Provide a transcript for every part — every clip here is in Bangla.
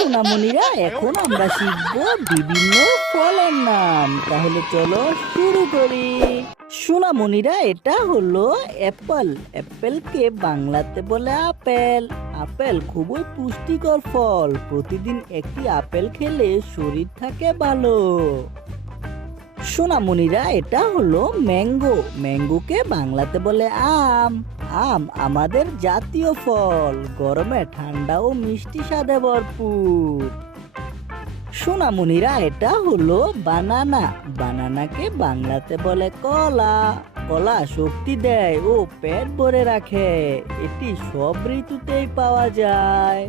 সোনামণিরা, এখন আমরা শিখব বিভিন্ন ফলের নাম। তাহলে চলো শুরু করি। সোনামণিরা, এটা হলো অ্যাপেল। অ্যাপেলকে বাংলাতে বলে আপেল। আপেল খুবই পুষ্টিকর ফল। প্রতিদিন একটি আপেল খেলে শরীর থাকে ভালো। সোনামণিরা, এটা হলো ম্যাঙ্গো। ম্যাঙ্গোকে বাংলাতে বলে আম। আম আমাদের জাতীয় ফল, গরমে ঠান্ডা ও মিষ্টি স্বাদে ভরপুর। সোনামণিরা, এটা হলো বানানা। বানানাকে বাংলাতে বলে কলা। কলা শক্তি দেয় ও পেট ভরে রাখে। এটি সব ঋতুতেই পাওয়া যায়।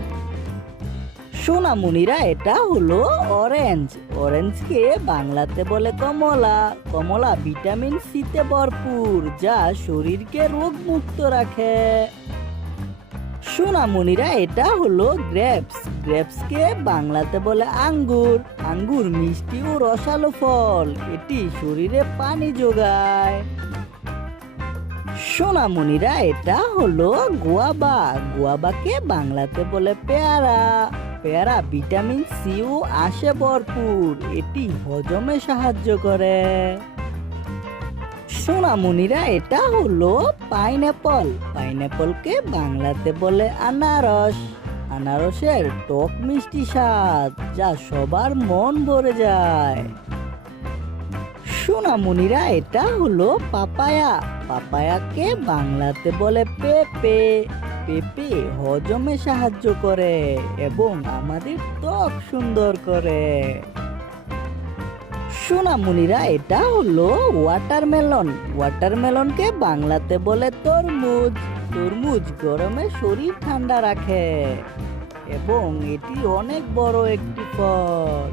সোনামণিরা, এটা হলো অরেঞ্জ। অরেঞ্জকে বাংলাতে বলে কমলা। কমলা ভিটামিন সিতে ভরপুর, যা শরীরকে রোগমুক্ত রাখে। সোনামণিরা, এটা হলো গ্রেপস। গ্রেপসকে বাংলাতে বলে আঙ্গুর। আঙ্গুর মিষ্টি ও রসালো ফল, এটি শরীরে পানি যোগায়। সোনামণিরা, এটা হলো গোয়াবা। গোয়াবাকে বাংলাতে বলে পেয়ারা। পেয়ারা ভিটামিন সি ও আসে ভরপুর, এটি হজমে সাহায্য করে। সোনামণিরা, এটা হলো পাইনঅ্যাপল। পাইনঅ্যাপলকে বাংলাতে বলে আনারস। আনারসের টক মিষ্টি স্বাদ, যা সবার মন ভরে যায়। সোনামণিরা, এটা হলো পাপায়া। পাপায়াকে বাংলাতে বলে পেঁপে। পেঁপে হজমে সাহায্য করে এবং আমাদের ত্বক সুন্দর করে। সোনামণিরা, এটা হলো ওয়াটারমেলন। ওয়াটারমেলনকে বাংলাতে বলে তরমুজ। তরমুজ গরমে শরীর ঠান্ডা রাখে এবং এটি অনেক বড় একটি ফল।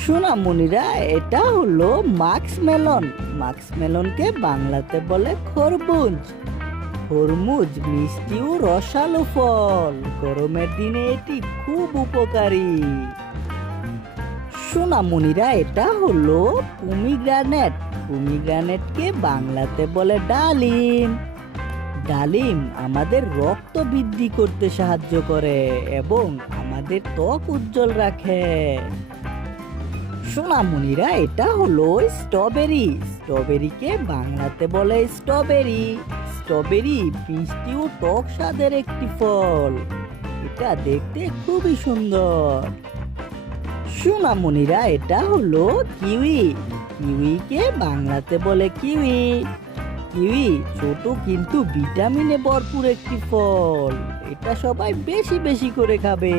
সোনামণিরা, এটা হলো মাস্কমেলন। মাস্কমেলনকে বাংলাতে বলে খরবুজ। খরমুজ মিষ্টি ও রসালো ফল, গরমের দিনে এটি খুব উপকারী। সোনামণিরা, এটা হলো পমিগ্রানেট। পমিগ্রানেটকে বাংলাতে বলে ডালিম। ডালিম আমাদের রক্ত বৃদ্ধি করতে সাহায্য করে এবং আমাদের ত্বক উজ্জ্বল রাখে। সোনামণিরা, এটা হলো স্ট্রবেরি। স্ট্রবেরিকে বাংলাতে বলে স্ট্রবেরি। স্ট্রবেরি মিষ্টি ও টক স্বাদের একটি ফল, এটা দেখতে খুবই সুন্দর। সোনামণিরা, এটা হলো কিউই। কিউইকে বাংলাতে বলে কিউই। কিউই ছোট কিন্তু ভিটামিনে ভরপুর একটি ফল, এটা সবাই বেশি বেশি করে খাবে।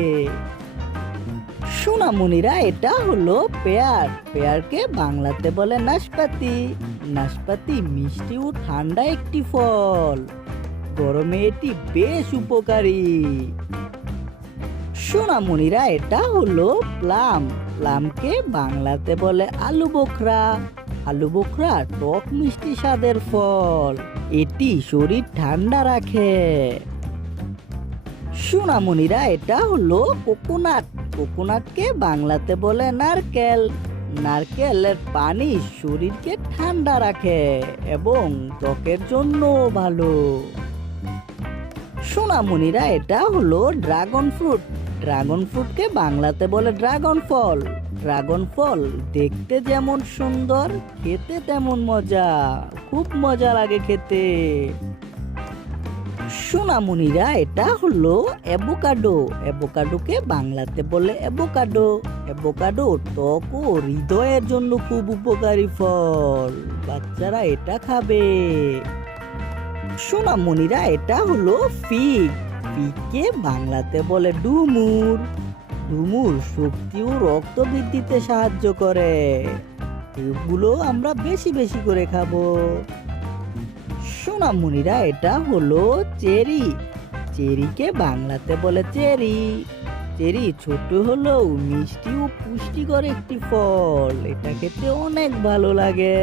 সোনামণিরা, এটা হলো পেয়ার। পেয়ারকে বাংলাতে বলে নাশপাতি। নাশপাতি মিষ্টি ও ঠান্ডা একটি ফল, গরমে এটি বেশ উপকারী। সোনামণিরা, এটা হলো প্লাম। প্লামকে বাংলাতে বলে আলু বোখরা। আলু বোখরা টক মিষ্টি স্বাদের ফল, এটি শরীর ঠান্ডা রাখে। সোনামণিরা, এটা হলো কোকোনাট। কোকোনাটকে বাংলাতে বলে নারকেল। নারকেলের পানি শরীরকে ঠান্ডা রাখে এবং ত্বকের জন্য ভালো। সোনামণিরা, এটা হলো ড্রাগন ফ্রুট। ড্রাগন ফ্রুটকে বাংলাতে বলে ড্রাগন ফল। ড্রাগন ফল দেখতে যেমন সুন্দর, খেতে তেমন মজা, খুব মজা লাগে খেতে। সোনামণিরা, এটা হলো অ্যাভোকাডো। অ্যাভোকাডোকে বাংলাতে বলে অ্যাভোকাডো। অ্যাভোকাডো ত্বক ও হৃদয়ের জন্য খুব উপকারী ফল, বাচ্চারা এটা খাবে। সোনামণিরা, এটা হলো ফিগ। ফিগকে বাংলাতে বলে ডুমুর। ডুমুর শক্তি ও রক্ত বৃদ্ধিতে সাহায্য করে, এগুলো আমরা বেশি বেশি করে খাবো। সোনামণিরা, এটা হলো চেরি। চেরিকে বাংলাতে বলে চেরি। চেরি ছোট হলেও মিষ্টি ও পুষ্টিকর একটি ফল, এটা খেতে অনেক ভালো লাগে।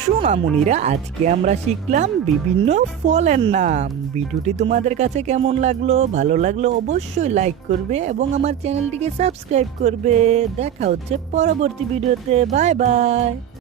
সোনামণিরা, আজকে আমরা শিখলাম বিভিন্ন ফলের নাম। ভিডিওটি তোমাদের কাছে কেমন লাগলো? ভালো লাগলো অবশ্যই লাইক করবে এবং আমার চ্যানেলটিকে সাবস্ক্রাইব করবে। দেখা হচ্ছে পরবর্তী ভিডিওতে। Bye bye.